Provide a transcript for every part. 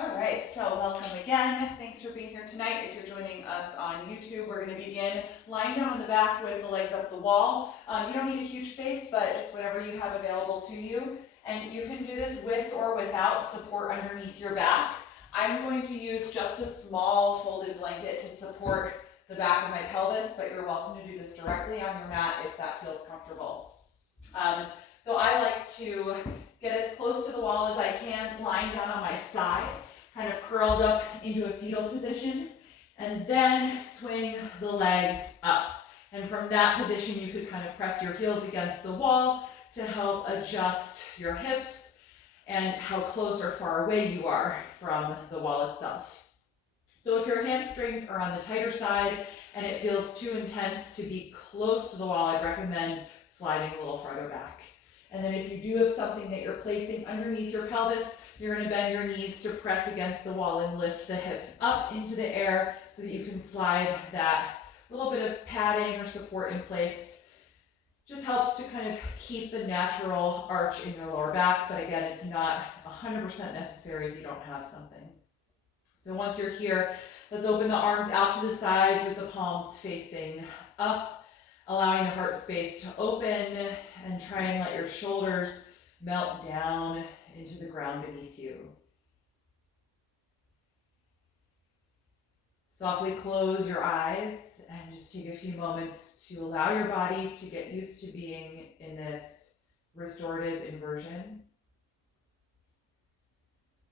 All right, so welcome again. Thanks for being here tonight. If you're joining us on YouTube, we're going to begin lying down on the back with the legs up the wall. You don't need a huge space, but just whatever you have available to you. And you can do this with or without support underneath your back. I'm going to use just a small folded blanket to support the back of my pelvis, but you're welcome to do this directly on your mat if that feels comfortable. So I like to get as close to the wall as I can, lying down on my side, kind of curled up into a fetal position, and then swing the legs up. And from that position, you could kind of press your heels against the wall to help adjust your hips and how close or far away you are from the wall itself. So if your hamstrings are on the tighter side and it feels too intense to be close to the wall, I'd recommend sliding a little farther back. And then if you do have something that you're placing underneath your pelvis, you're going to bend your knees to press against the wall and lift the hips up into the air so that you can slide that little bit of padding or support in place. Just helps to kind of keep the natural arch in your lower back, but again, it's not 100% necessary if you don't have something. So once you're here, let's open the arms out to the sides with the palms facing up, allowing the heart space to open, and try and let your shoulders melt down into the ground beneath you. Softly close your eyes and just take a few moments to allow your body to get used to being in this restorative inversion.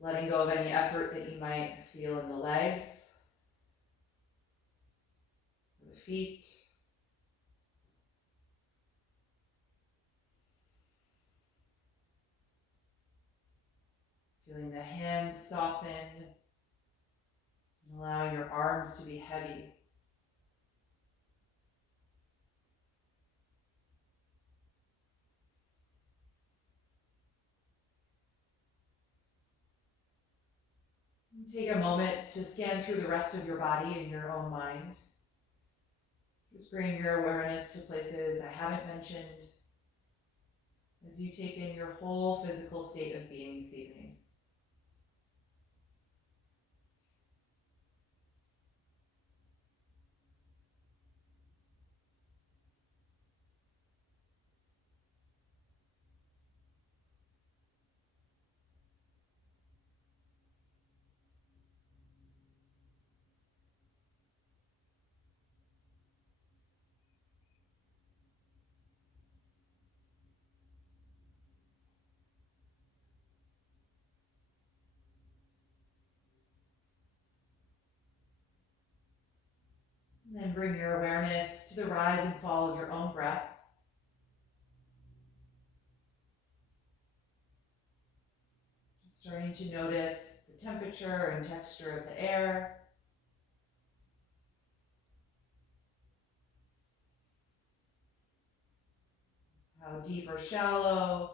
Letting go of any effort that you might feel in the legs, the feet. Feeling the hands soften, and allowing your arms to be heavy. Take a moment to scan through the rest of your body in your own mind. Just bring your awareness to places I haven't mentioned as you take in your whole physical state of being this evening. And then bring your awareness to the rise and fall of your own breath. Starting to notice the temperature and texture of the air. How deep or shallow,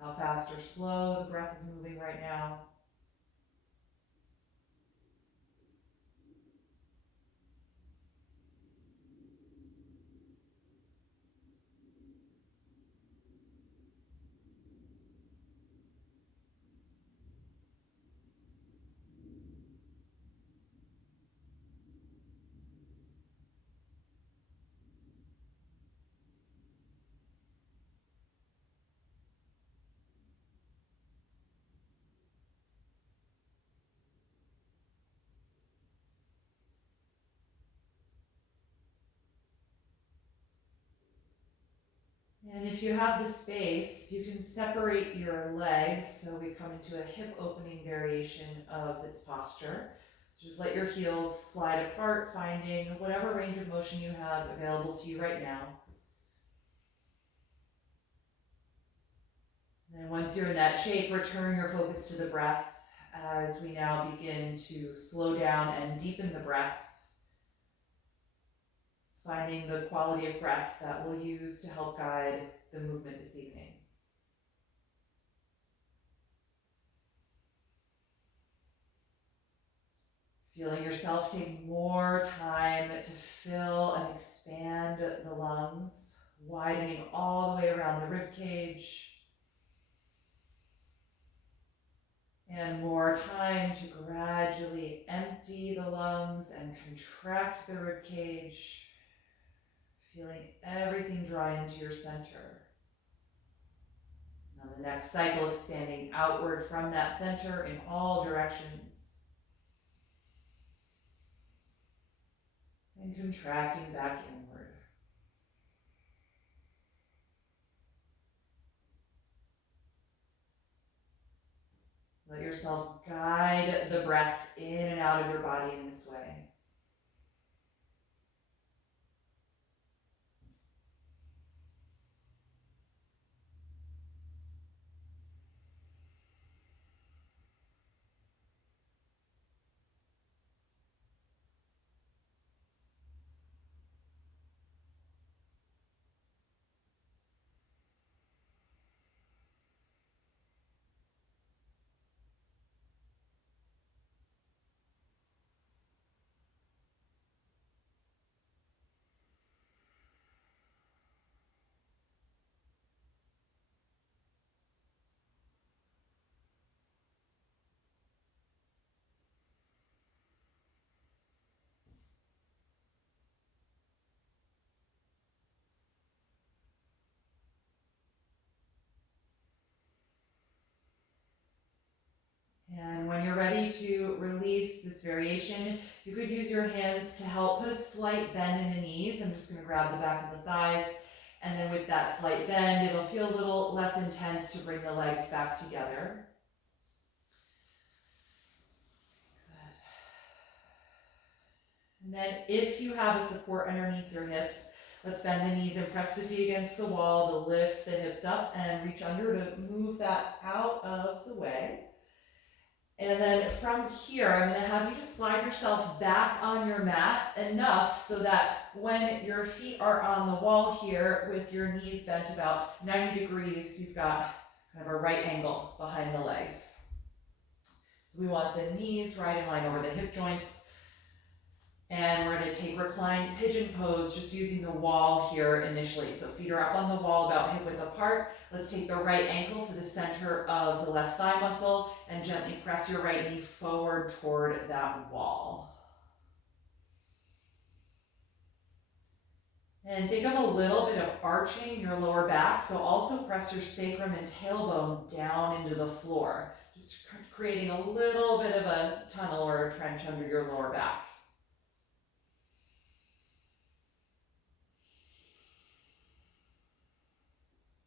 how fast or slow the breath is moving right now. And if you have the space, you can separate your legs so we come into a hip opening variation of this posture. So just let your heels slide apart, finding whatever range of motion you have available to you right now. And then once you're in that shape, return your focus to the breath as we now begin to slow down and deepen the breath, finding the quality of breath that we'll use to help guide the movement this evening. Feeling yourself take more time to fill and expand the lungs, widening all the way around the rib cage. And more time to gradually empty the lungs and contract the rib cage, feeling everything dry into your center. And on the next cycle, expanding outward from that center in all directions. And contracting back inward. Let yourself guide the breath in and out of your body in this way. And when you're ready to release this variation, you could use your hands to help put a slight bend in the knees. I'm just going to grab the back of the thighs. And then with that slight bend, it'll feel a little less intense to bring the legs back together. Good. And then if you have a support underneath your hips, let's bend the knees and press the feet against the wall to lift the hips up and reach under to move that out of the way. And then from here, I'm going to have you just slide yourself back on your mat enough so that when your feet are on the wall here with your knees bent about 90 degrees, you've got kind of a right angle behind the legs. So we want the knees right in line over the hip joints. And we're going to take reclined pigeon pose, just using the wall here initially. So feet are up on the wall about hip width apart. Let's take the right ankle to the center of the left thigh muscle and gently press your right knee forward toward that wall. And think of a little bit of arching in your lower back. So also press your sacrum and tailbone down into the floor, just creating a little bit of a tunnel or a trench under your lower back.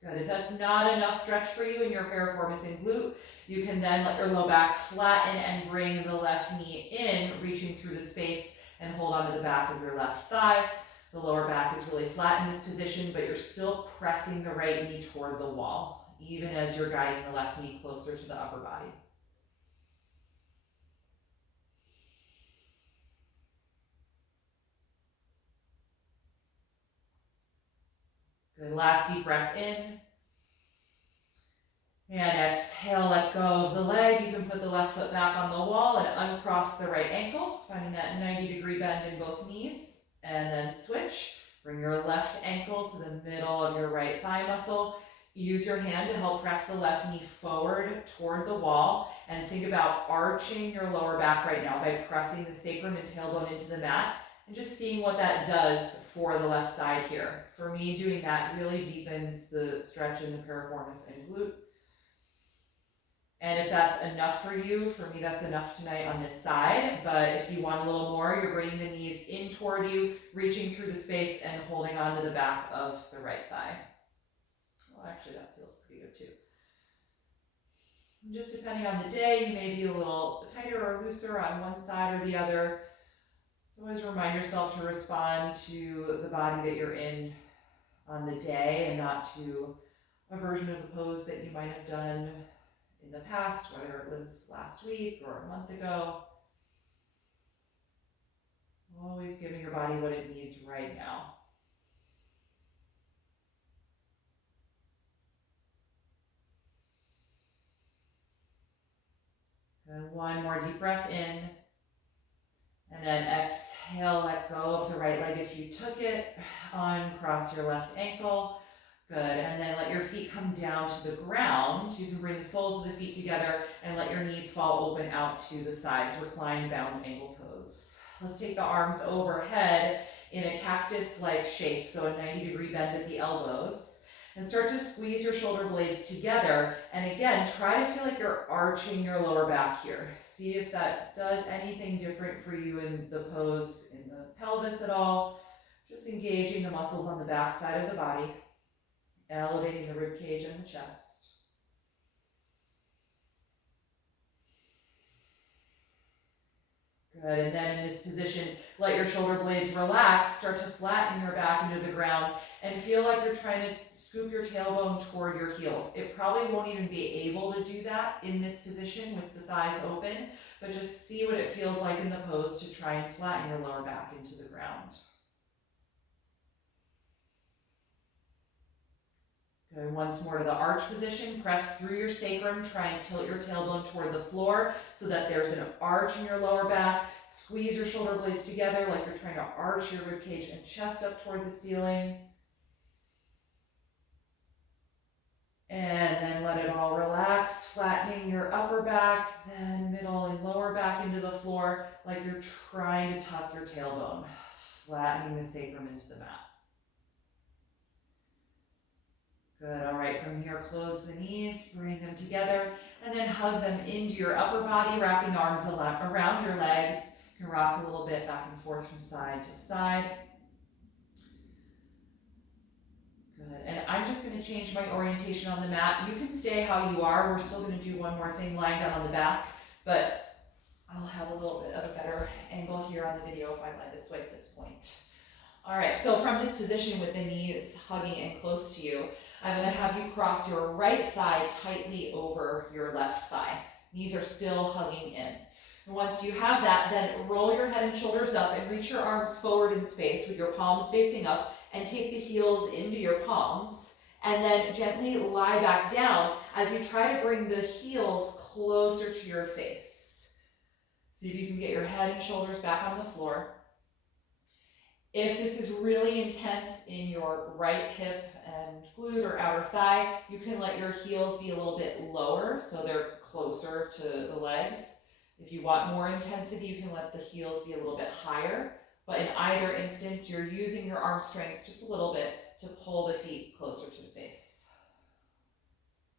Good. If that's not enough stretch for you in your piriformis and glute, you can then let your low back flatten and bring the left knee in, reaching through the space, and hold onto the back of your left thigh. The lower back is really flat in this position, but you're still pressing the right knee toward the wall, even as you're guiding the left knee closer to the upper body. Good. Last deep breath in. And exhale, let go of the leg. You can put the left foot back on the wall and uncross the right ankle, finding that 90-degree bend in both knees. And then switch. Bring your left ankle to the middle of your right thigh muscle. Use your hand to help press the left knee forward toward the wall. And think about arching your lower back right now by pressing the sacrum and tailbone into the mat and just seeing what that does for the left side here. For me, doing that really deepens the stretch in the piriformis and glute. And if that's enough for you, for me that's enough tonight on this side, but if you want a little more, you're bringing the knees in toward you, reaching through the space and holding onto the back of the right thigh. Well, actually that feels pretty good too. Just depending on the day, you may be a little tighter or looser on one side or the other. So always remind yourself to respond to the body that you're in on the day and not to a version of the pose that you might have done in the past, whether it was last week or a month ago. Always giving your body what it needs right now. And one more deep breath in. And then exhale, let go of the right leg if you took it. Uncross your left ankle. Good, and then let your feet come down to the ground. You can bring the soles of the feet together and let your knees fall open out to the sides, reclined bound angle pose. Let's take the arms overhead in a cactus-like shape, so a 90-degree bend at the elbows. And start to squeeze your shoulder blades together. And again, try to feel like you're arching your lower back here. See if that does anything different for you in the pose, in the pelvis at all. Just engaging the muscles on the back side of the body. Elevating the rib cage and the chest. Good, and then in this position, let your shoulder blades relax, start to flatten your back into the ground, and feel like you're trying to scoop your tailbone toward your heels. It probably won't even be able to do that in this position with the thighs open, but just see what it feels like in the pose to try and flatten your lower back into the ground. Good, once more to the arch position, press through your sacrum, try and tilt your tailbone toward the floor so that there's an arch in your lower back. Squeeze your shoulder blades together like you're trying to arch your rib cage and chest up toward the ceiling. And then let it all relax, flattening your upper back, then middle and lower back into the floor like you're trying to tuck your tailbone, flattening the sacrum into the mat. Good, all right, from here, close the knees, bring them together, and then hug them into your upper body, wrapping arms around your legs. You can rock a little bit back and forth from side to side. Good, and I'm just gonna change my orientation on the mat. You can stay how you are. We're still gonna do one more thing lying down on the back, but I'll have a little bit of a better angle here on the video if I lie this way at this point. All right, so from this position with the knees hugging and close to you, I'm going to have you cross your right thigh tightly over your left thigh. Knees are still hugging in. And once you have that, then roll your head and shoulders up and reach your arms forward in space with your palms facing up and take the heels into your palms. And then gently lie back down as you try to bring the heels closer to your face. See if you can get your head and shoulders back on the floor. If this is really intense in your right hip and glute or outer thigh, you can let your heels be a little bit lower so they're closer to the legs. If you want more intensity, you can let the heels be a little bit higher. But in either instance, you're using your arm strength just a little bit to pull the feet closer to the face.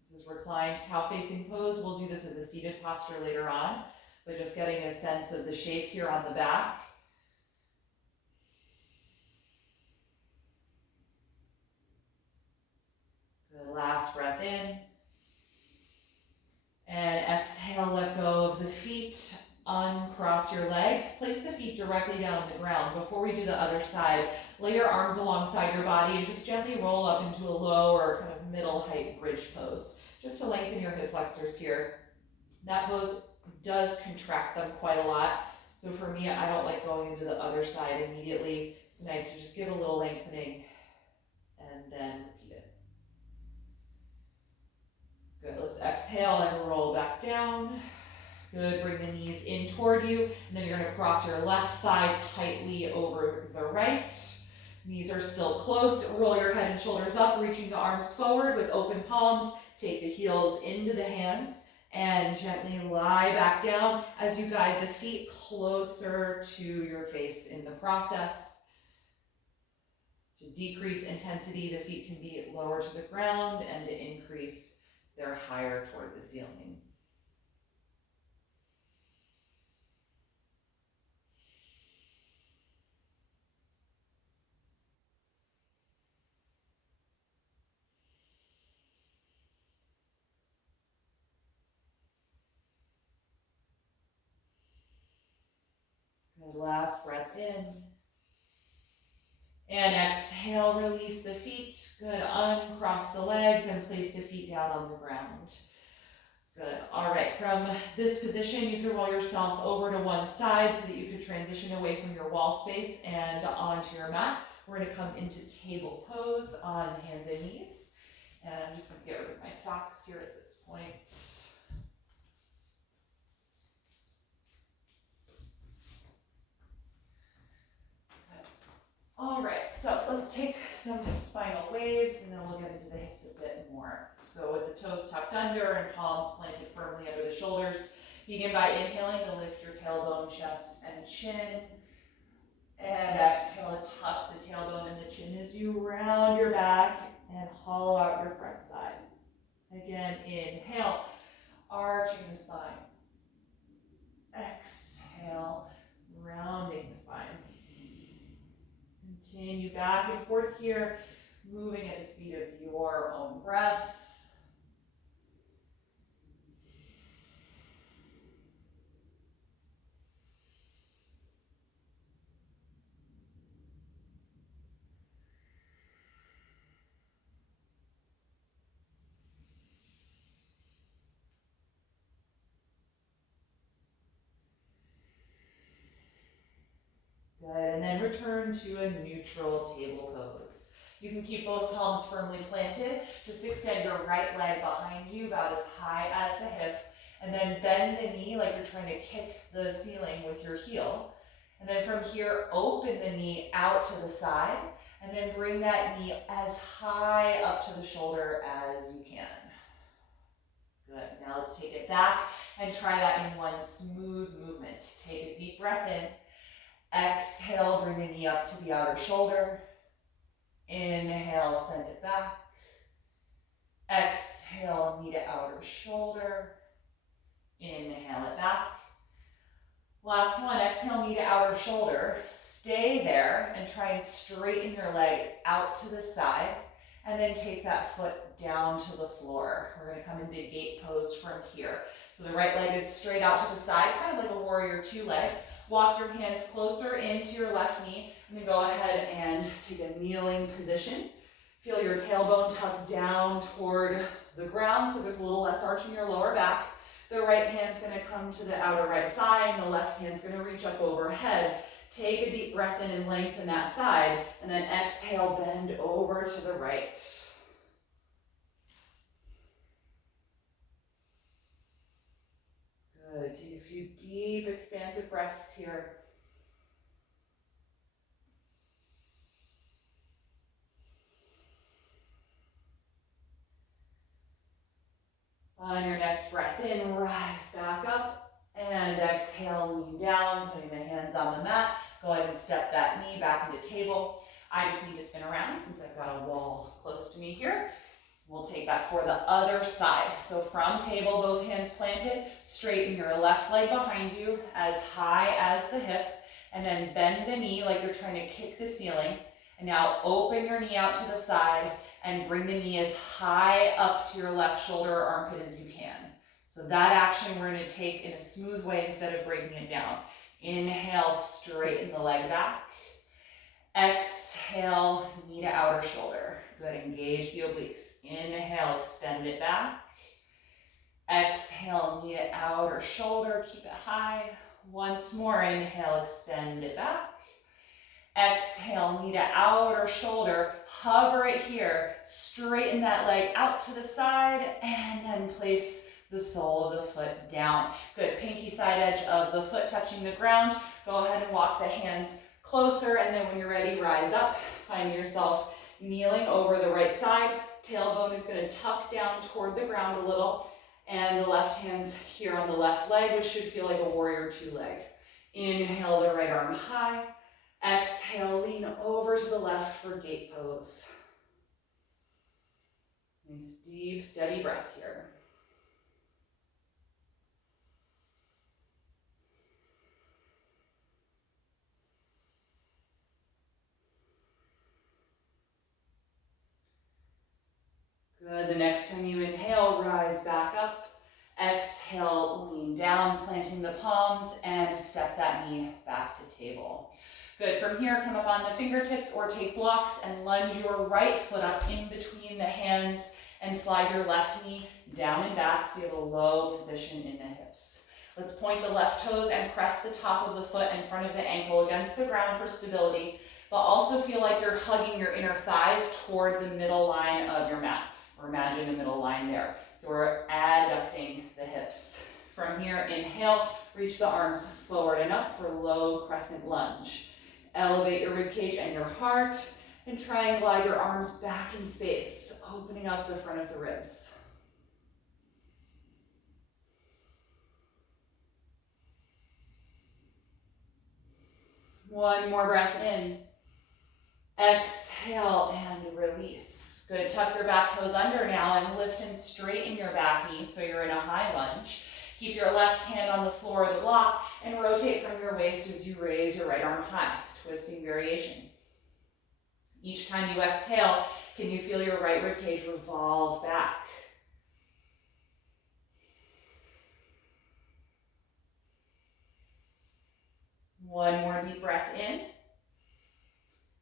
This is reclined cow-facing pose. We'll do this as a seated posture later on, but just getting a sense of the shape here on the back. Good, last breath in. And exhale, let go of the feet. Uncross your legs. Place the feet directly down on the ground. Before we do the other side, lay your arms alongside your body and just gently roll up into a low or kind of middle height bridge pose, just to lengthen your hip flexors here. That pose does contract them quite a lot. So for me, I don't like going into the other side immediately. It's nice to just give a little lengthening and then repeat it. Good, let's exhale and roll back down. Good, bring the knees in toward you, and then you're gonna cross your left thigh tightly over the right. Knees are still close. Roll your head and shoulders up, reaching the arms forward with open palms. Take the heels into the hands and gently lie back down as you guide the feet closer to your face in the process. To decrease intensity, the feet can be lower to the ground, and to increase, they're higher toward the ceiling. Good, last breath in. And exhale, release the feet. Good, uncross the legs and place the feet down on the ground. Good, all right, from this position, you can roll yourself over to one side so that you could transition away from your wall space and onto your mat. We're gonna come into table pose on hands and knees. And I'm just gonna get rid of my socks here at this point. All right, so let's take some spinal waves, and then we'll get into the hips a bit more. So with the toes tucked under and palms planted firmly under the shoulders, begin by inhaling to lift your tailbone, chest, and chin. And exhale to tuck the tailbone and the chin as you round your back and hollow out your front side. Again, inhale, arching the spine. Exhale, rounding the spine. Continue back and forth here, moving at the speed of your own breath. Good, and then return to a neutral table pose. You can keep both palms firmly planted. Just extend your right leg behind you about as high as the hip, and then bend the knee like you're trying to kick the ceiling with your heel. And then from here, open the knee out to the side, and then bring that knee as high up to the shoulder as you can. Good, now let's take it back and try that in one smooth movement. Take a deep breath in. Exhale, bring the knee up to the outer shoulder. Inhale, send it back. Exhale, knee to outer shoulder. Inhale it back. Last one, exhale, knee to outer shoulder. Stay there and try and straighten your leg out to the side. And then take that foot down to the floor. We're going to come into gate pose from here. So the right leg is straight out to the side, kind of like a warrior two leg. Walk your hands closer into your left knee, and then go ahead and take a kneeling position. Feel your tailbone tuck down toward the ground, so there's a little less arch in your lower back. The right hand's going to come to the outer right thigh, and the left hand's going to reach up overhead. Take a deep breath in and lengthen that side, and then exhale, bend over to the right. Good, take a few deep, expansive breaths here. On your next breath in, rise back up, and exhale, lean down, putting the hands on the mat. Go ahead and step that knee back into table. I just need to spin around since I've got a wall close to me here. We'll take that for the other side. So from table, both hands planted, straighten your left leg behind you as high as the hip, and then bend the knee like you're trying to kick the ceiling. And now open your knee out to the side and bring the knee as high up to your left shoulder or armpit as you can. So that action we're going to take in a smooth way instead of breaking it down. Inhale, straighten the leg back. Exhale, knee to outer shoulder. Good, engage the obliques. Inhale, extend it back. Exhale, knee to outer shoulder, keep it high. Once more, inhale, extend it back. Exhale, knee to outer shoulder, hover it here, straighten that leg out to the side, and then place the sole of the foot down. Good, pinky side edge of the foot touching the ground. Go ahead and walk the hands closer, and then when you're ready, rise up. Find yourself kneeling over the right side. Tailbone is going to tuck down toward the ground a little, and the left hand's here on the left leg, which should feel like a warrior two leg. Inhale the right arm high. Exhale, lean over to the left for gate pose. Nice deep, steady breath here. Good, the next time you inhale, rise back up. Exhale, lean down, planting the palms, and step that knee back to table. Good, from here, come up on the fingertips or take blocks and lunge your right foot up in between the hands and slide your left knee down and back so you have a low position in the hips. Let's point the left toes and press the top of the foot in front of the ankle against the ground for stability, but also feel like you're hugging your inner thighs toward the middle line of your mat, or imagine the middle line there. So we're adducting the hips. From here, inhale, reach the arms forward and up for low crescent lunge. Elevate your ribcage and your heart. And try and glide your arms back in space, opening up the front of the ribs. One more breath in. Exhale and release. Good, tuck your back toes under now and lift and straighten your back knee so you're in a high lunge. Keep your left hand on the floor of the block and rotate from your waist as you raise your right arm high, twisting variation. Each time you exhale, can you feel your right rib cage revolve back? One more deep breath in.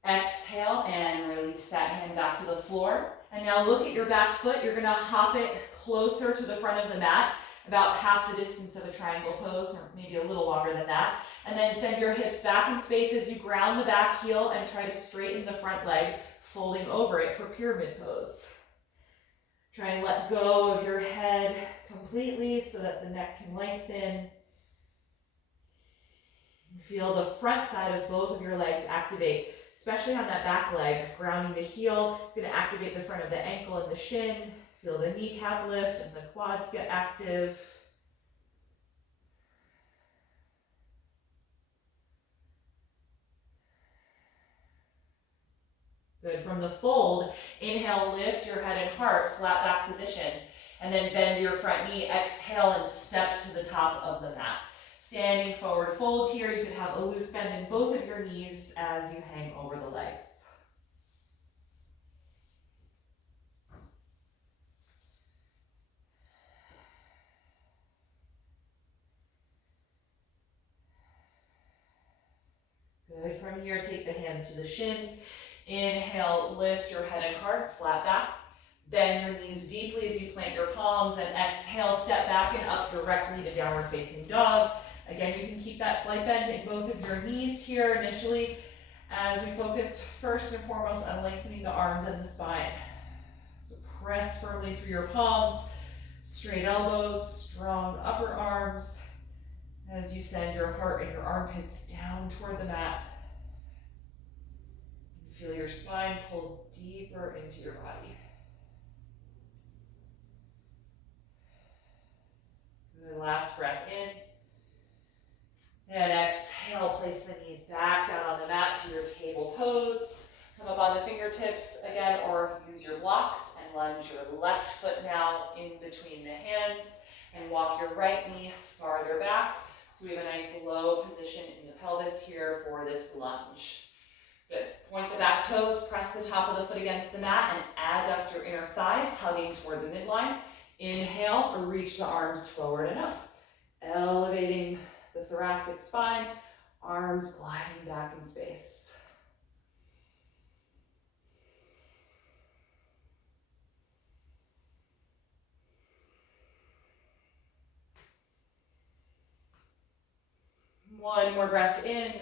Exhale and release that hand back to the floor. And now look at your back foot. You're gonna hop it closer to the front of the mat, about half the distance of a triangle pose, or maybe a little longer than that. And then send your hips back in space as you ground the back heel and try to straighten the front leg, folding over it for pyramid pose. Try and let go of your head completely so that the neck can lengthen. Feel the front side of both of your legs activate, especially on that back leg. Grounding the heel is going to activate the front of the ankle and the shin. Feel the kneecap lift and the quads get active. Good. From the fold, inhale, lift your head and heart, flat back position. And then bend your front knee. Exhale and step to the top of the mat. Standing forward fold here, you could have a loose bend in both of your knees as you hang over the legs. Good. From here, take the hands to the shins. Inhale, lift your head and heart, flat back. Bend your knees deeply as you plant your palms, and exhale, step back and up directly to downward facing dog. Again, you can keep that slight bend in both of your knees here initially as we focus first and foremost on lengthening the arms and the spine. So press firmly through your palms, straight elbows, strong upper arms as you send your heart and your armpits down toward the mat. Feel your spine pull deeper into your body. Good, last breath in. And exhale, place the knees back down on the mat to your table pose. Come up on the fingertips again, or use your blocks and lunge your left foot now in between the hands and walk your right knee farther back. So we have a nice low position in the pelvis here for this lunge. Good. Point the back toes, press the top of the foot against the mat and adduct your inner thighs, hugging toward the midline. Inhale, reach the arms forward and up. Elevating the thoracic spine, arms gliding back in space. One more breath in.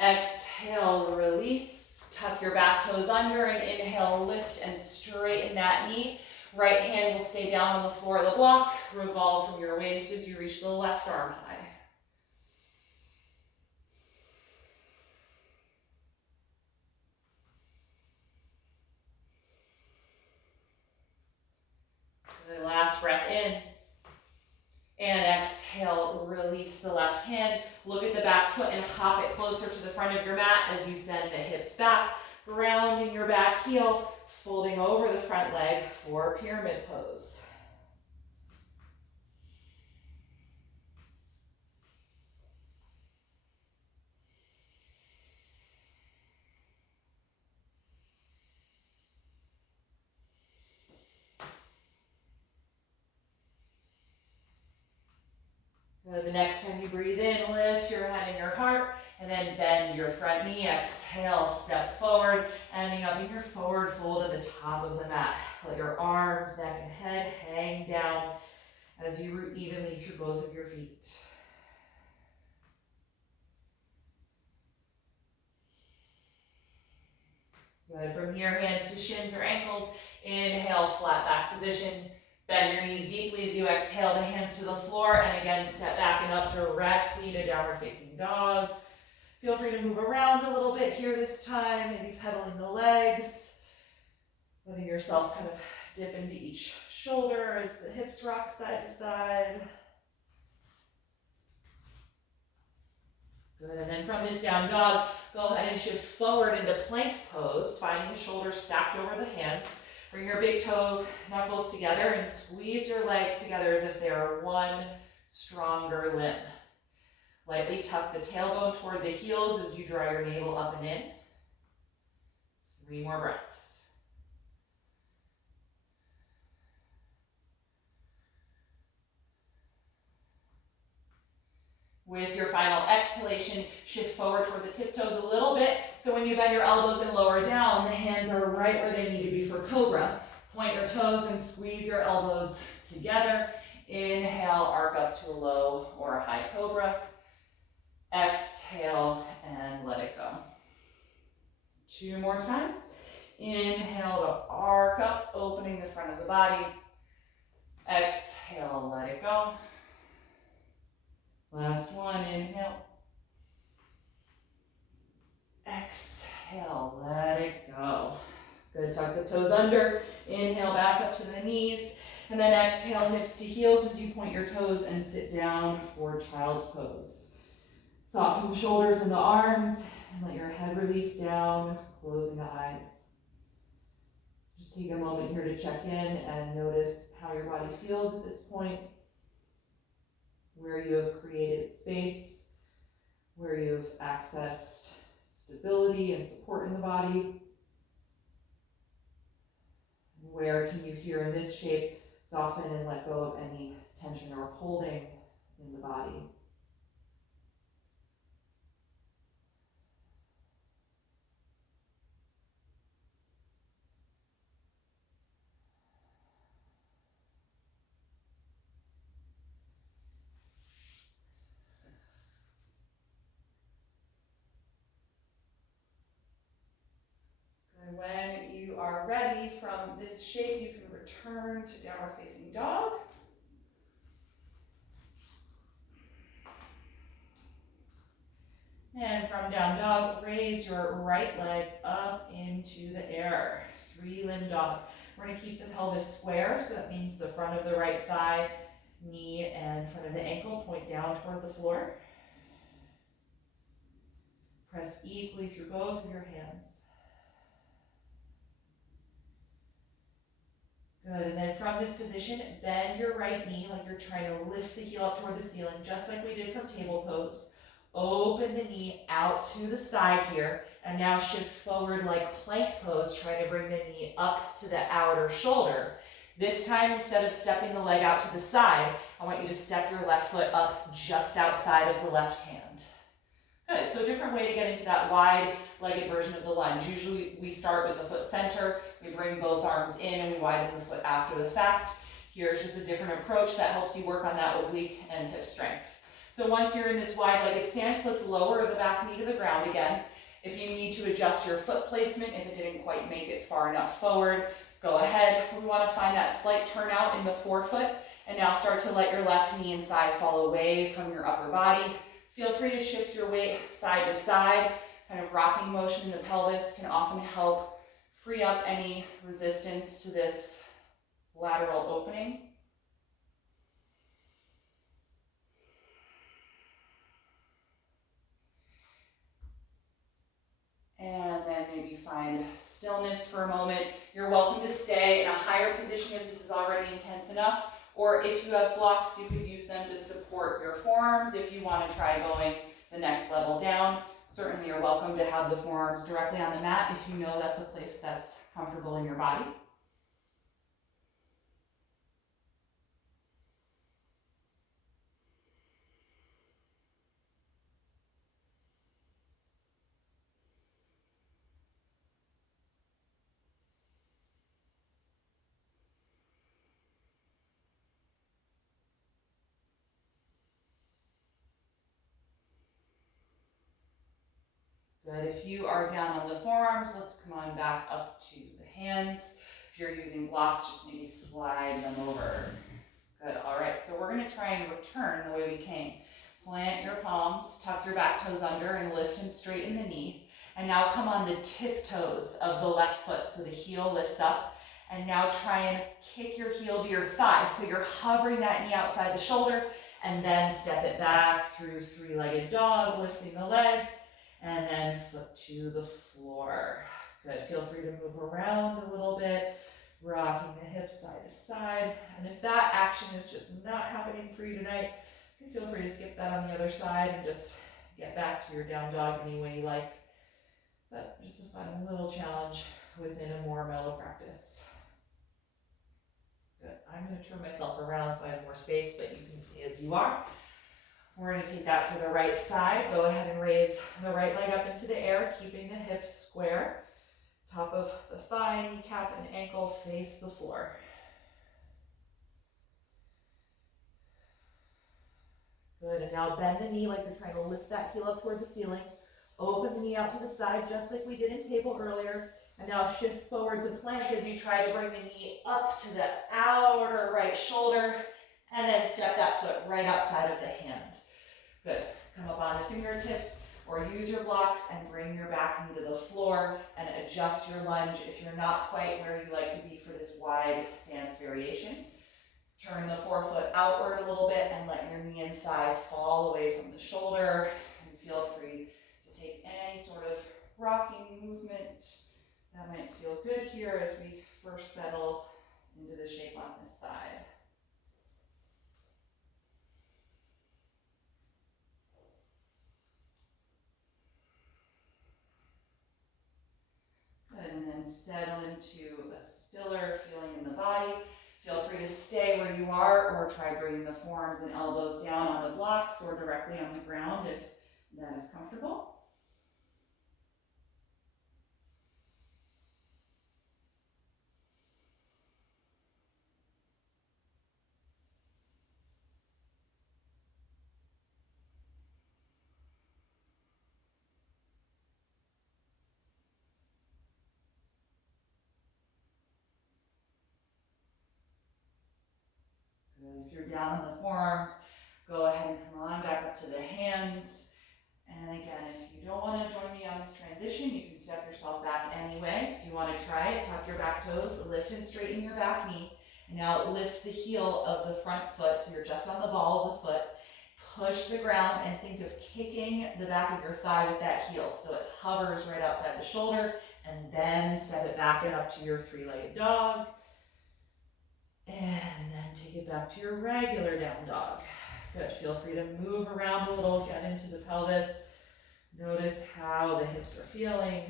Exhale, release. Tuck your back toes under and inhale, lift and straighten that knee. Right hand will stay down on the floor of the block. Revolve from your waist as you reach the left arm high. Good, last breath in. And exhale, release the left hand. Look at the back foot and hop it closer to the front of your mat as you send the hips back, grounding your back heel, folding over the front leg for pyramid pose. The next time you breathe in, lift your head and your heart, and then bend your front knee. Exhale, step forward, ending up in your forward fold at the top of the mat. Let your arms, neck, and head hang down as you root evenly through both of your feet. Good. From here, hands to shins or ankles. Inhale, flat back position. Bend your knees deeply as you exhale, the hands to the floor, and again, step back and up directly to downward facing dog. Feel free to move around a little bit here this time, maybe pedaling the legs, letting yourself kind of dip into each shoulder as the hips rock side to side. Good, and then from this down dog, go ahead and shift forward into plank pose, finding the shoulders stacked over the hands. Bring your big toe knuckles together and squeeze your legs together as if they are one stronger limb. Lightly tuck the tailbone toward the heels as you draw your navel up and in. 3 more breaths. With your final exhalation, shift forward toward the tiptoes a little bit. So when you bend your elbows and lower down, the hands are right where they need to be for cobra. Point your toes and squeeze your elbows together. Inhale, arc up to a low or a high cobra. Exhale and let it go. 2 more times. Inhale to arc up, opening the front of the body. Exhale, let it go. Last one, inhale. Exhale, let it go. Good, tuck the toes under. Inhale, back up to the knees. And then exhale, hips to heels as you point your toes and sit down for child's pose. Soften the shoulders and the arms and let your head release down, closing the eyes. Just take a moment here to check in and notice how your body feels at this point, where you have created space, where you have accessed stability and support in the body. Where can you here in this shape soften and let go of any tension or holding in the body? And when you are ready from this shape, you can return to downward facing dog. And from down dog, raise your right leg up into the air. 3-limb dog. We're going to keep the pelvis square, so that means the front of the right thigh, knee, and front of the ankle point down toward the floor. Press equally through both of your hands. Good, and then from this position, bend your right knee like you're trying to lift the heel up toward the ceiling, just like we did from table pose. Open the knee out to the side here, and now shift forward like plank pose, trying to bring the knee up to the outer shoulder. This time, instead of stepping the leg out to the side, I want you to step your left foot up just outside of the left hand. Good, so a different way to get into that wide-legged version of the lunge. Usually we start with the foot center, we bring both arms in, and we widen the foot after the fact. Here's just a different approach that helps you work on that oblique and hip strength. So once you're in this wide-legged stance, let's lower the back knee to the ground again. If you need to adjust your foot placement, if it didn't quite make it far enough forward, go ahead. We want to find that slight turnout in the forefoot, and now start to let your left knee and thigh fall away from your upper body. Feel free to shift your weight side to side. Kind of rocking motion in the pelvis can often help free up any resistance to this lateral opening. And then maybe find stillness for a moment. You're welcome to stay in a higher position if this is already intense enough, or if you have blocks, you could use them to support your forearms. If you want to try going the next level down, certainly you're welcome to have the forearms directly on the mat if you know that's a place that's comfortable in your body. Good. If you are down on the forearms, let's come on back up to the hands. If you're using blocks, just maybe slide them over. Good. All right. So we're going to try and return the way we came. Plant your palms, tuck your back toes under and lift and straighten the knee. And now come on the tiptoes of the left foot so the heel lifts up. And now try and kick your heel to your thigh. So you're hovering that knee outside the shoulder and then step it back through three-legged dog, lifting the leg and then flip to the floor. Good, feel free to move around a little bit, rocking the hips side to side. And if that action is just not happening for you tonight, you can feel free to skip that on the other side and just get back to your down dog any way you like. But just a fun little challenge within a more mellow practice. Good. I'm going to turn myself around so I have more space, but you can see as you are. We're going to take that for the right side. Go ahead and raise the right leg up into the air, keeping the hips square. Top of the thigh, kneecap, and ankle face the floor. Good, and now bend the knee like you're trying to lift that heel up toward the ceiling. Open the knee out to the side just like we did in table earlier. And now shift forward to plank as you try to bring the knee up to the outer right shoulder. And then step that foot right outside of the hand. Good, come up on the fingertips or use your blocks and bring your back knee to the floor and adjust your lunge if you're not quite where you like to be for this wide stance variation. Turn the forefoot outward a little bit and let your knee and thigh fall away from the shoulder. And feel free to take any sort of rocking movement that might feel good here as we first settle into the shape on this side. Good, and then settle into a stiller feeling in the body. Feel free to stay where you are or try bringing the forearms and elbows down on the blocks or directly on the ground if that is comfortable. If you're down on the forearms, go ahead and come on back up to the hands. And again, if you don't want to join me on this transition, you can step yourself back anyway. If you want to try it, tuck your back toes, lift and straighten your back knee. And now lift the heel of the front foot, so you're just on the ball of the foot. Push the ground and think of kicking the back of your thigh with that heel. So it hovers right outside the shoulder, and then step it back and up to your three-legged dog. And then take it back to your regular down dog. Good, feel free to move around a little, get into the pelvis. Notice how the hips are feeling.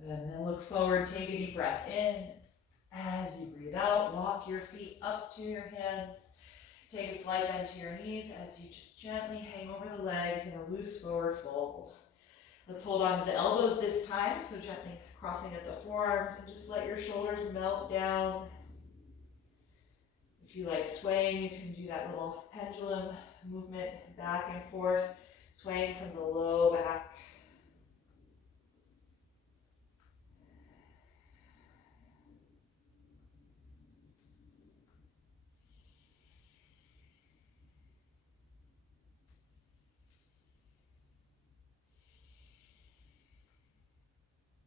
Good, and then look forward, take a deep breath in. As you breathe out, walk your feet up to your hands. Take a slight bend to your knees as you just gently hang over the legs in a loose forward fold. Let's hold on to the elbows this time, so gently crossing at the forearms and just let your shoulders melt down. If you like swaying, you can do that little pendulum movement back and forth, swaying from the low back.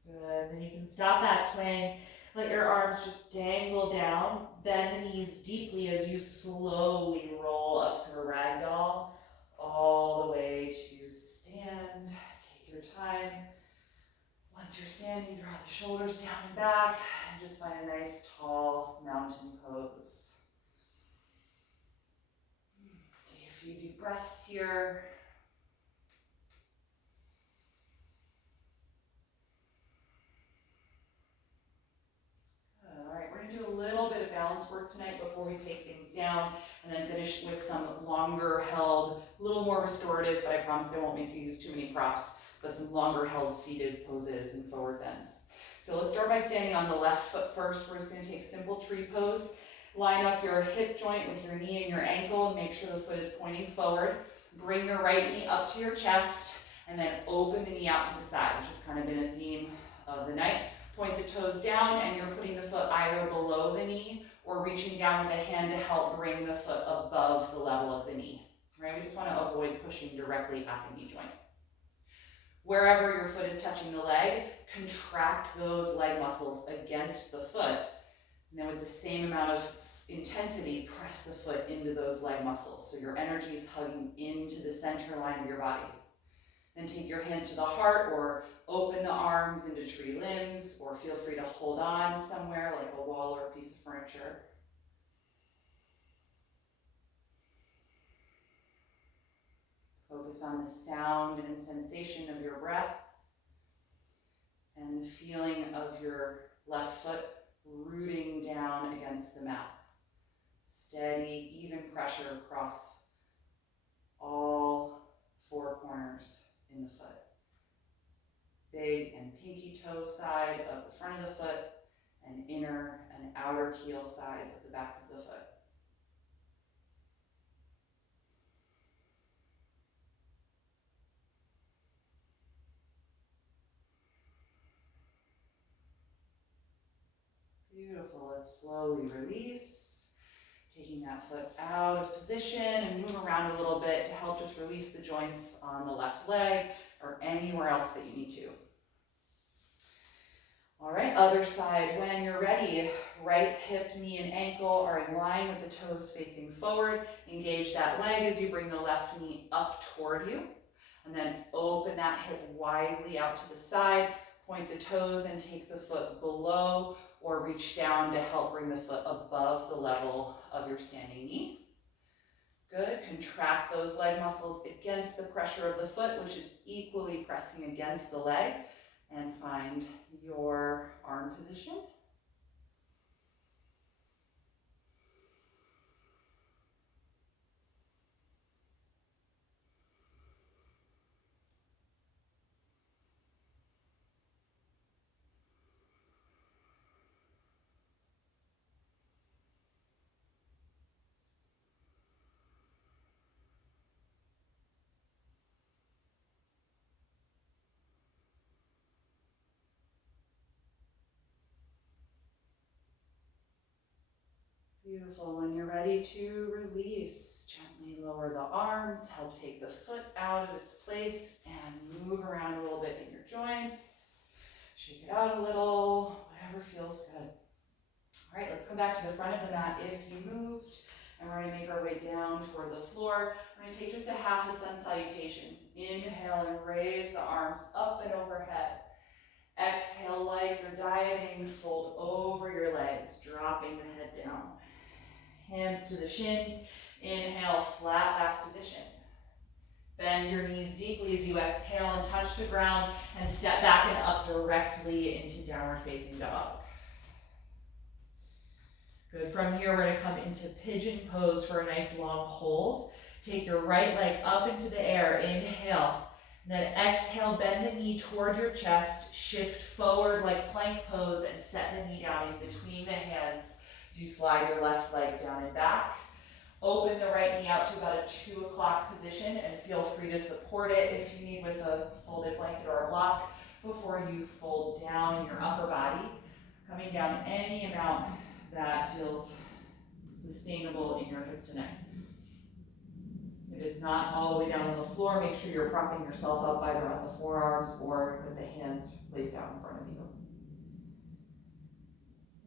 Good, then you can stop that swaying. Let your arms just dangle down. Bend the knees deeply as you slowly roll up through a ragdoll, all the way to stand. Take your time. Once you're standing, draw the shoulders down and back, and just find a nice tall mountain pose. Take a few deep breaths here. All right, we're going to do a little bit of balance work tonight before we take things down, and then finish with some longer held, a little more restorative, but I promise I won't make you use too many props, but some longer held seated poses and forward bends. So let's start by standing on the left foot first. We're just going to take simple tree pose. Line up your hip joint with your knee and your ankle and make sure the foot is pointing forward. Bring your right knee up to your chest and then open the knee out to the side, which has kind of been a theme of the night. Point the toes down, and you're putting the foot either below the knee or reaching down with a hand to help bring the foot above the level of the knee. Right? We just want to avoid pushing directly at the knee joint. Wherever your foot is touching the leg, contract those leg muscles against the foot. And then with the same amount of intensity, press the foot into those leg muscles. So your energy is hugging into the center line of your body. Then take your hands to the heart or open the arms into tree limbs, or feel free to hold on somewhere like a wall or a piece of furniture. Focus on the sound and sensation of your breath and the feeling of your left foot rooting down against the mat. Steady, even pressure across all four corners in the foot. Big and pinky toe side of the front of the foot, and inner and outer heel sides of the back of the foot. Beautiful. Let's slowly release, taking that foot out of position and move around a little bit to help just release the joints on the left leg or anywhere else that you need to. All right, other side. When you're ready, right hip, knee, and ankle are in line with the toes facing forward. Engage that leg as you bring the left knee up toward you. And then open that hip widely out to the side. Point the toes and take the foot below or reach down to help bring the foot above the level of your standing knee. Good. Contract those leg muscles against the pressure of the foot, which is equally pressing against the leg. And find your arm position. Beautiful. When you're ready to release, gently lower the arms, help take the foot out of its place, and move around a little bit in your joints. Shake it out a little, whatever feels good. All right, let's come back to the front of the mat if you moved, and we're going to make our way down toward the floor. We're going to take just a half a sun salutation. Inhale and raise the arms up and overhead. Exhale like you're diving, fold over your legs, dropping the head down. Hands to the shins. Inhale, flat back position. Bend your knees deeply as you exhale and touch the ground, and step back and up directly into downward facing dog. Good. From here, we're going to come into pigeon pose for a nice long hold. Take your right leg up into the air. Inhale. Then exhale, bend the knee toward your chest. Shift forward like plank pose and set the knee down in between the hands as you slide your left leg down and back. Open the right knee out to about a 2 o'clock position, and feel free to support it if you need with a folded blanket or a block before you fold down in your upper body, coming down any amount that feels sustainable in your hip to neck. If it's not all the way down on the floor, make sure you're propping yourself up either on the forearms or with the hands placed out in front of you.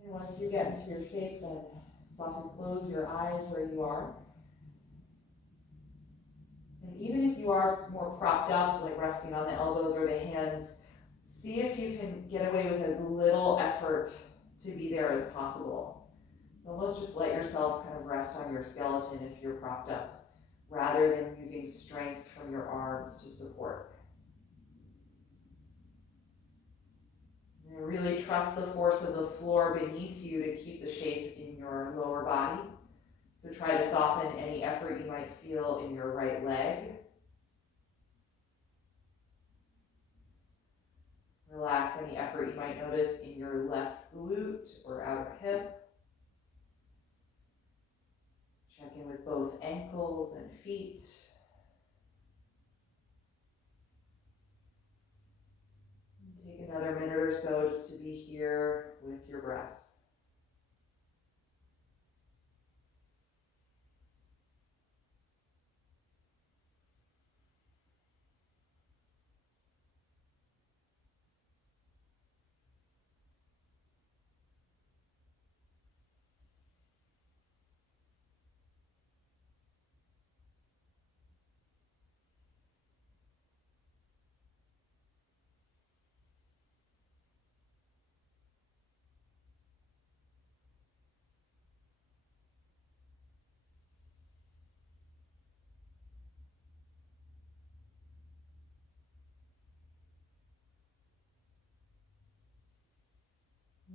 And once you get into your shape, then softly close your eyes where you are. And even if you are more propped up, like resting on the elbows or the hands, see if you can get away with as little effort to be there as possible. So almost just let yourself kind of rest on your skeleton if you're propped up, rather than using strength from your arms to support. And really trust the force of the floor beneath you to keep the shape in your lower body. So try to soften any effort you might feel in your right leg. Relax any effort you might notice in your left glute or outer hip. Check in with both ankles and feet. Take Take another minute or so just to be here with your breath.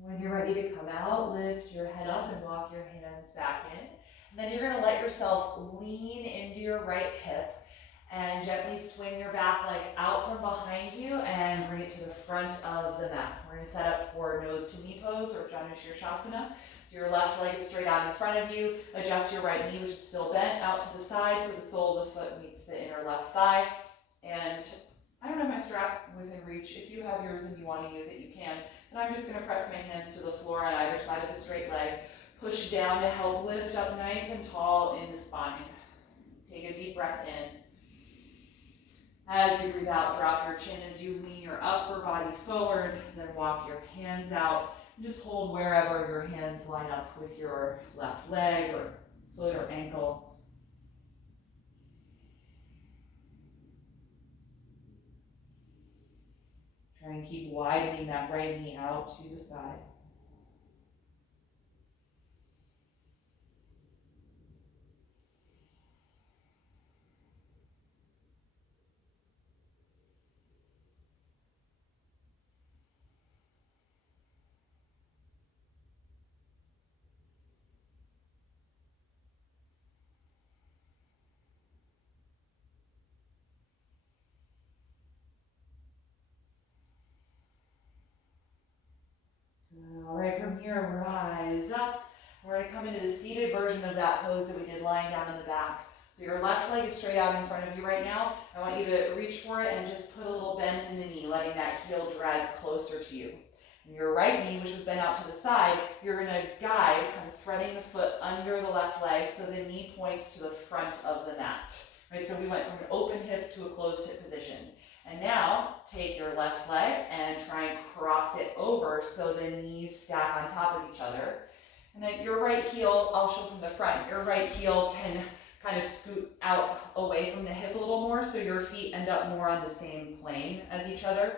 When you're ready to come out, lift your head up and walk your hands back in. And then you're going to let yourself lean into your right hip and gently swing your back leg out from behind you and bring it to the front of the mat. We're going to set up for nose to knee pose or Janushirshasana. So your left leg is straight out in front of you. Adjust your right knee, which is still bent, out to the side so the sole of the foot meets the inner left thigh. And I don't have my strap within reach. If you have yours and you want to use it, you can. And I'm just going to press my hands to the floor on either side of the straight leg. Push down to help lift up nice and tall in the spine. Take a deep breath in. As you breathe out, drop your chin as you lean your upper body forward. Then walk your hands out. And just hold wherever your hands line up with your left leg or foot or ankle. Try and keep widening that right knee out to the side. All right, from here, rise up. We're going to come into the seated version of that pose that we did lying down in the back. So your left leg is straight out in front of you right now. I want you to reach for it and just put a little bend in the knee, letting that heel drag closer to you. And your right knee, which was bent out to the side, you're going to guide, kind of threading the foot under the left leg so the knee points to the front of the mat. Right, so we went from an open hip to a closed hip position. And now, take your left leg and try and cross it over so the knees stack on top of each other. And then your right heel, I'll show from the front, your right heel can kind of scoot out away from the hip a little more so your feet end up more on the same plane as each other.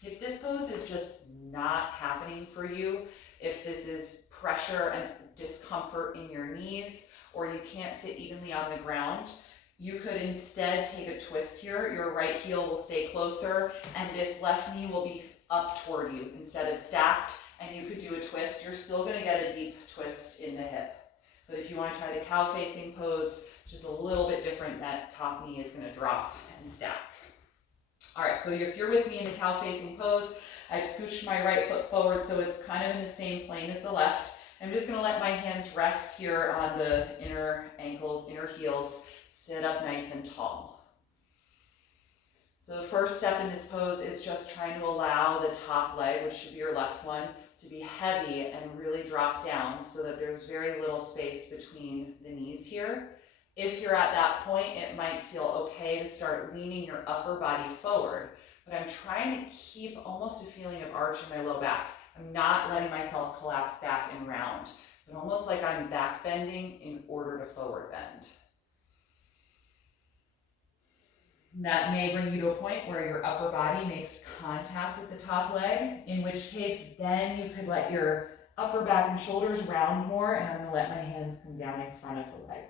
If this pose is just not happening for you, if this is pressure and discomfort in your knees, or you can't sit evenly on the ground, you could instead take a twist here. Your right heel will stay closer and this left knee will be up toward you instead of stacked, and you could do a twist. You're still going to get a deep twist in the hip. But if you want to try the cow facing pose, it's just a little bit different. That top knee is going to drop and stack. All right, so if you're with me in the cow facing pose, I've scooched my right foot forward so it's kind of in the same plane as the left. I'm just going to let my hands rest here on the inner ankles, inner heels. Sit up nice and tall. So the first step in this pose is just trying to allow the top leg, which should be your left one, to be heavy and really drop down so that there's very little space between the knees here. If you're at that point, it might feel okay to start leaning your upper body forward, but I'm trying to keep almost a feeling of arch in my low back. I'm not letting myself collapse back and round, but almost like I'm back bending in order to forward bend. That may bring you to a point where your upper body makes contact with the top leg, in which case then you could let your upper back and shoulders round more, and I'm going to let my hands come down in front of the legs.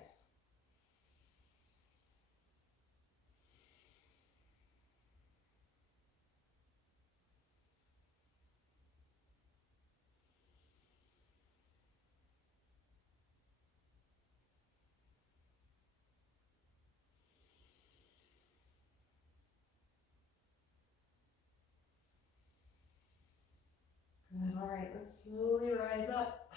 Good. All right, let's slowly rise up.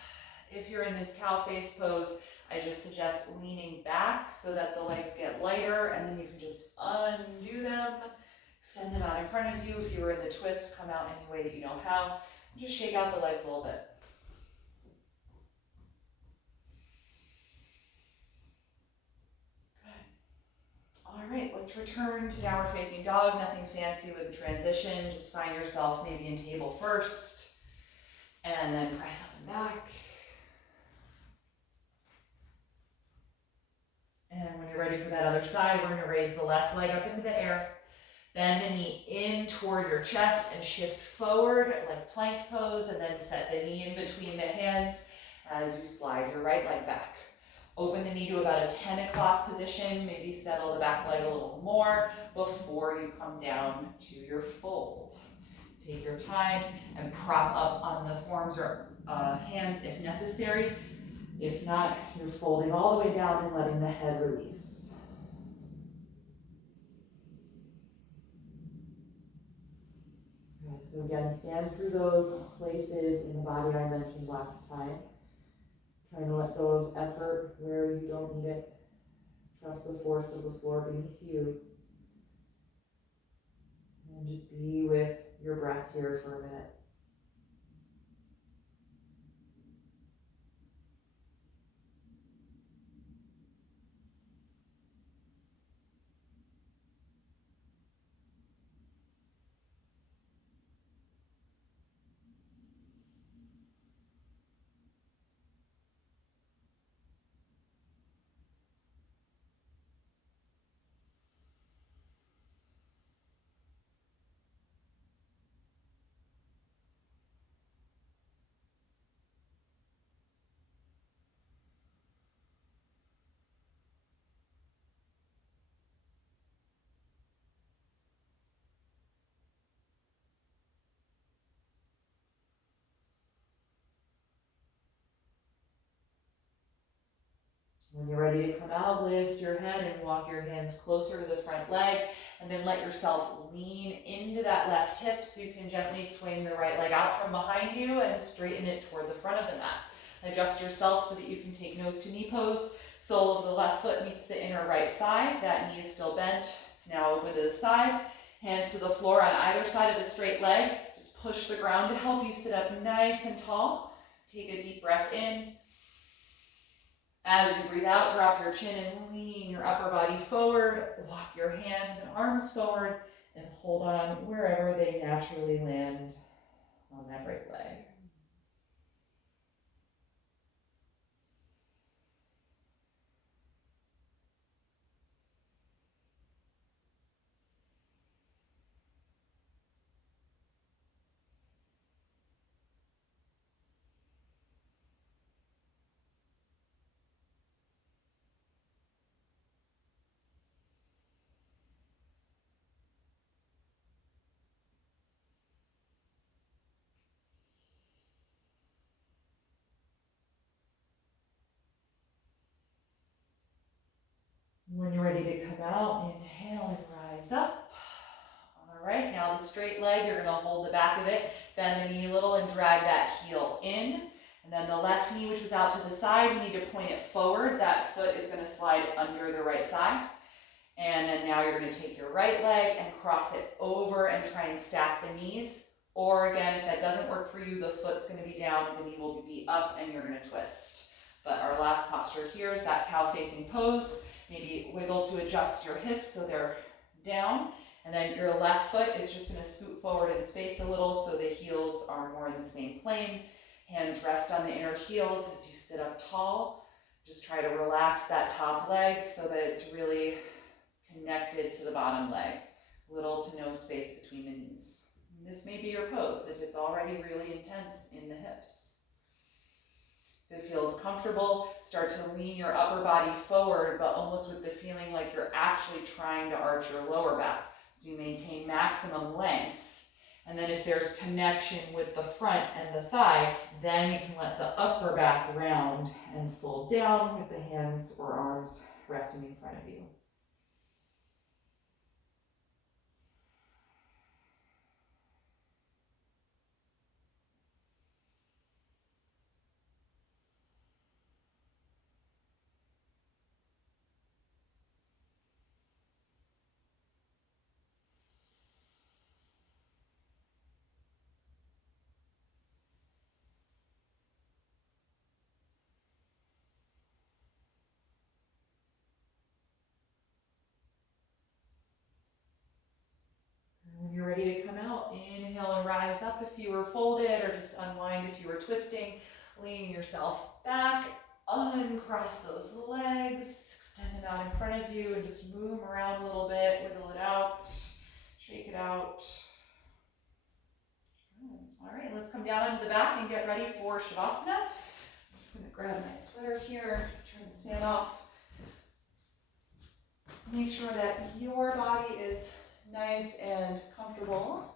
If you're in this cow face pose, I just suggest leaning back so that the legs get lighter, and then you can just undo them, Extend them out in front of you. If you were in the twist, come out any way that you know how. Just shake out the legs a little bit. All right, let's return to downward facing dog. Nothing fancy with the transition. Just find yourself maybe in table first, and then press up and back. And when you're ready for that other side, we're going to raise the left leg up into the air. Bend the knee in toward your chest and shift forward like plank pose, and then set the knee in between the hands as you slide your right leg back. Open the knee to about a 10 o'clock position, maybe settle the back leg a little more before you come down to your fold. Take your time and prop up on the forearms or hands if necessary. If not, you're folding all the way down and letting the head release. Good. So again, stand through those places in the body I mentioned last time. Trying to let go of effort where you don't need it. Trust the force of the floor beneath you. And just be with your breath here for a minute. When you're ready to come out, lift your head and walk your hands closer to the front leg, and then let yourself lean into that left hip so you can gently swing the right leg out from behind you and straighten it toward the front of the mat. Adjust yourself so that you can take nose to knee pose. Sole of the left foot meets the inner right thigh. That knee is still bent. It's now open to the side. Hands to the floor on either side of the straight leg. Just push the ground to help you sit up nice and tall. Take a deep breath in. As you breathe out, drop your chin and lean your upper body forward. Walk your hands and arms forward and hold on wherever they naturally land on that right leg. When you're ready to come out, inhale and rise up. All right, now the straight leg, you're gonna hold the back of it, bend the knee a little and drag that heel in. And then the left knee, which was out to the side, we need to point it forward. That foot is gonna slide under the right thigh. And then now you're gonna take your right leg and cross it over and try and stack the knees. Or again, if that doesn't work for you, the foot's gonna be down, the knee will be up, and you're gonna twist. But our last posture here is that cow facing pose. Maybe wiggle to adjust your hips so they're down. And then your left foot is just gonna scoot forward in space a little so the heels are more in the same plane. Hands rest on the inner heels as you sit up tall. Just try to relax that top leg so that it's really connected to the bottom leg. Little to no space between the knees. This may be your pose if it's already really intense in the hips. If it feels comfortable, start to lean your upper body forward, but almost with the feeling like you're actually trying to arch your lower back. So you maintain maximum length. And then if there's connection with the front and the thigh, then you can let the upper back round and fold down with the hands or arms resting in front of you. twisting, leaning yourself back, uncross those legs, extend them out in front of you and just move them around a little bit, wiggle it out, shake it out. All right, let's come down onto the back and get ready for Shavasana. I'm just gonna grab my sweater here, turn the fan off. Make sure that your body is nice and comfortable.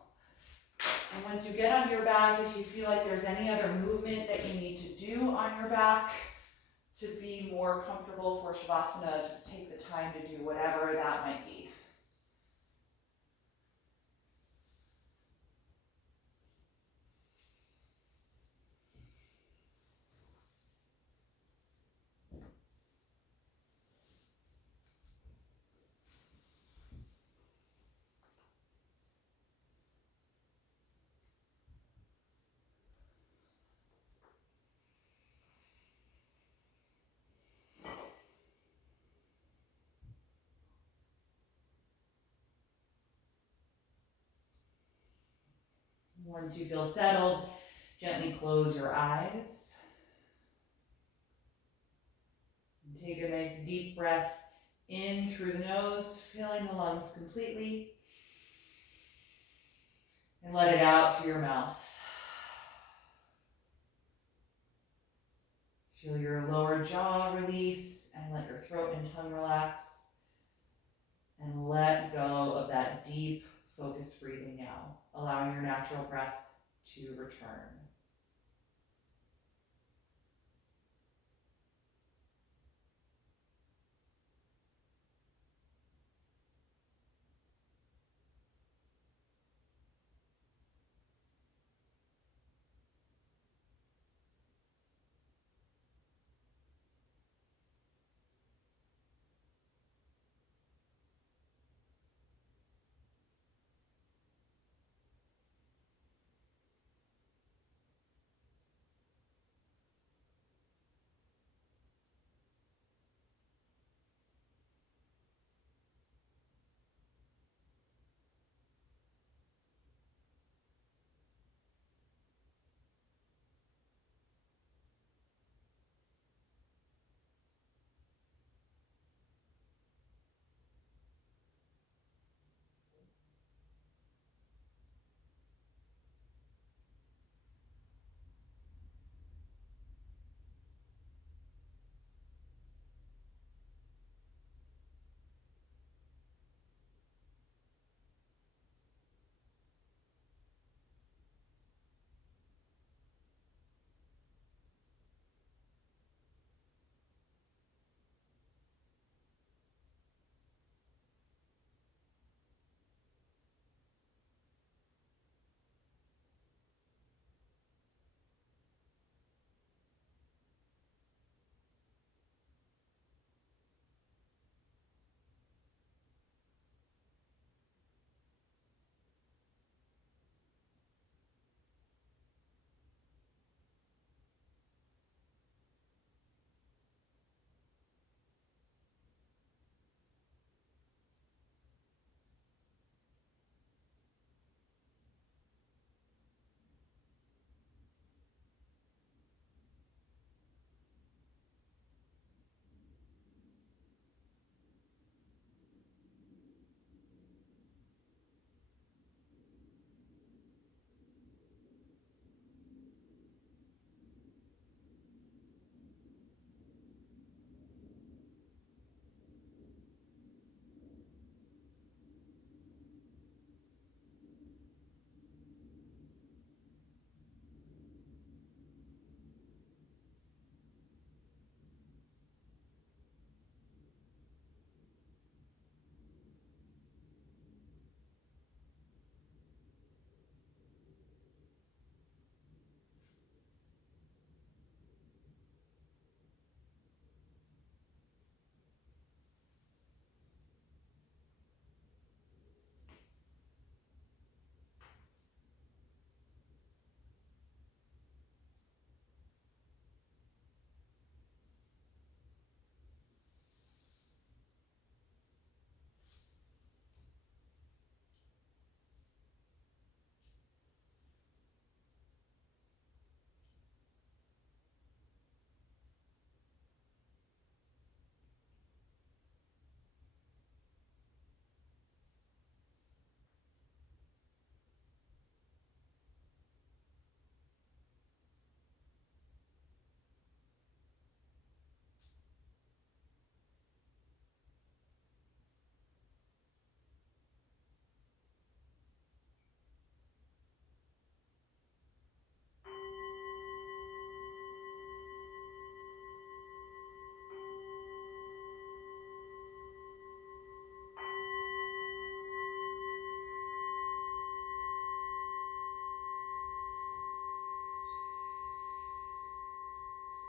And once you get on your back, if you feel like there's any other movement that you need to do on your back to be more comfortable for Shavasana, just take the time to do whatever that might be. Once you feel settled, gently close your eyes. And take a nice deep breath in through the nose, filling the lungs completely. And let it out through your mouth. Feel your lower jaw release and let your throat and tongue relax. And let go of that deep, focused breathing now, allowing your natural breath to return.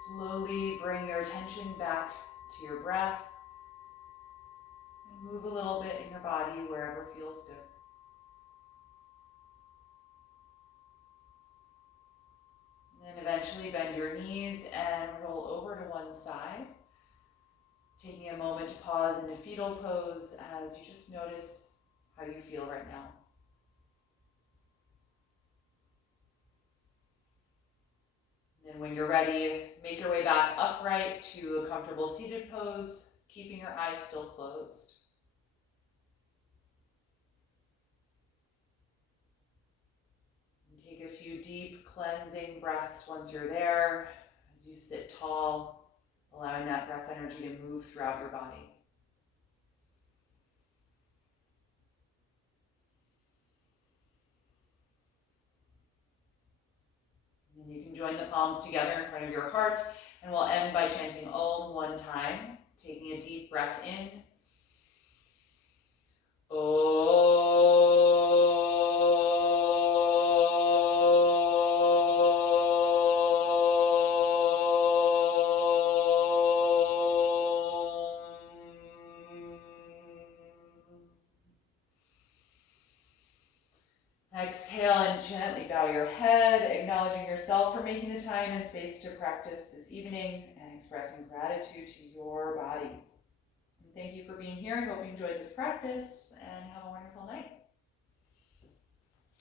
Slowly bring your attention back to your breath and move a little bit in your body wherever feels good. And then eventually bend your knees and roll over to one side. Taking a moment to pause in a fetal pose as you just notice how you feel right now. Then when you're ready, make your way back upright to a comfortable seated pose, keeping your eyes still closed. And take a few deep cleansing breaths once you're there, as you sit tall, allowing that breath energy to move throughout your body. And you can join the palms together in front of your heart, and we'll end by chanting Om one time, taking a deep breath in. Exhale and gently bow your head, acknowledging yourself for making the time and space to practice this evening and expressing gratitude to your body. And thank you for being here. I hope you enjoyed this practice and have a wonderful night.